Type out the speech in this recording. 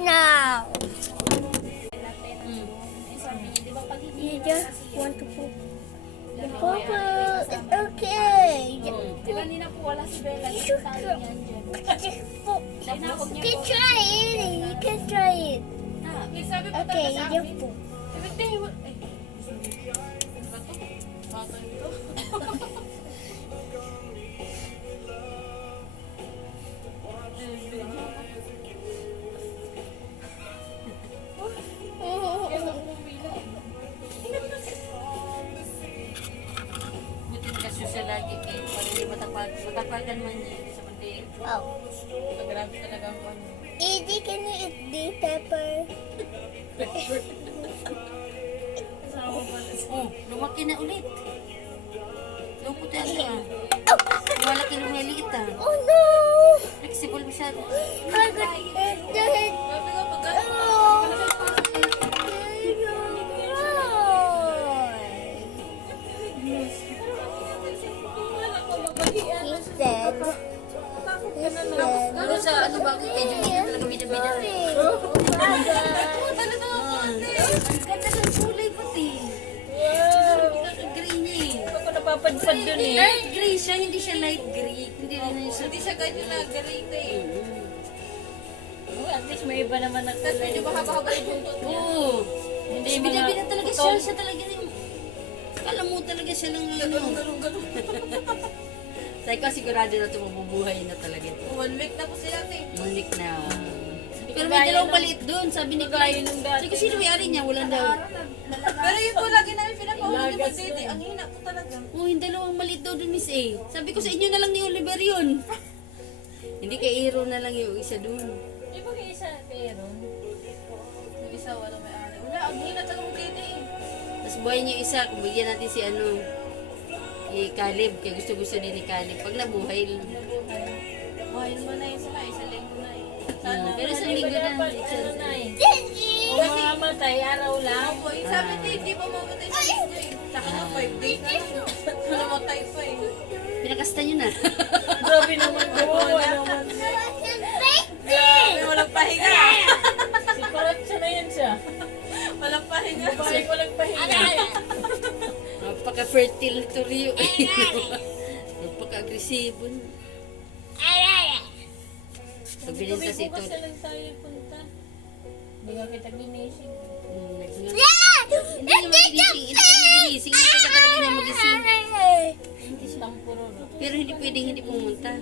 Now. You just want to poop. The poop is okay. Kanina po wala si Bella. Just poop. You can try it. You can try it. Sabi po Okay, talaga sa you amin. poop. Bata ito. Buti kasi siya lagi eh. Para hindi matapagan man niya. Sa kundi, Oh. Grabe talaga ang kanya. Easy, can you eat the pepper? oh, lumaki na ulit. Lupot talaga. Malaki lumiliit ah. Oh no! Flexible masyado. I got it. Sabi ko pag He said, Pero sa ano ba kung medyo hindi na talaga bida-bida. Ang ganda ng kulay puti. Green niya eh. ako napapadpad dun eh. Light gray siya, hindi siya light gray. Hindi rin siya. Hindi siya ganyan na garita eh. At least may iba naman na Tapos medyo mahaba-haba yung buntot niya. Oo. Hindi Bida-bida mga talaga siya. Siya talaga rin. Kala mo talaga siya lang ano. Ganun. Sabi ko sigurado na ito mabubuhay na talaga ito. 1 week na po sila ate. Mulik na. Pero may dalawang maliit doon. Sabi ni Kyle. Sabi ko sino may-ari niya? Walang daw. Pero yun po lagi namin pinapahuli ni Magdede. Ang hina po talaga. Oh, yung dalawang maliit daw doon, Miss A. Sabi ko sa inyo na lang ni Oliver yun. Hindi kay Aaron na lang yung isa doon. Di ba kayo isa pero? Yung isa wala may ari. Wala, ang hina talaga Magdede eh. Tapos buhay niyo isa, bigyan natin si ano, si Caleb. Kaya gusto-gusto din ni Caleb. Pag nabuhay, Buhay naman na yun sila. Isa linggo na eh. pero isang linggo na. Ano na eh? Gigi! Kung mamamatay, araw lang. Opo, yung sabi din, hindi pa mamatay sa linggo eh. Saka na 5 days na lang. Namatay pa eh. Pinakasta niyo na. Grabe naman ko. Naman. Grabe, walang pahinga. Si Kuratsa na yan siya. Walang pahinga. Bakit walang pahinga? Napaka-fertile to Rio. Napaka-agresibo. Pag binenta si ito, Bukas na lang tayo punta. Hindi ka kita ginising. hindi niya magigising. Hindi ka magigising. Hindi ka talaga niya magising. Isang puro. Pero hindi pwedeng hindi pumunta.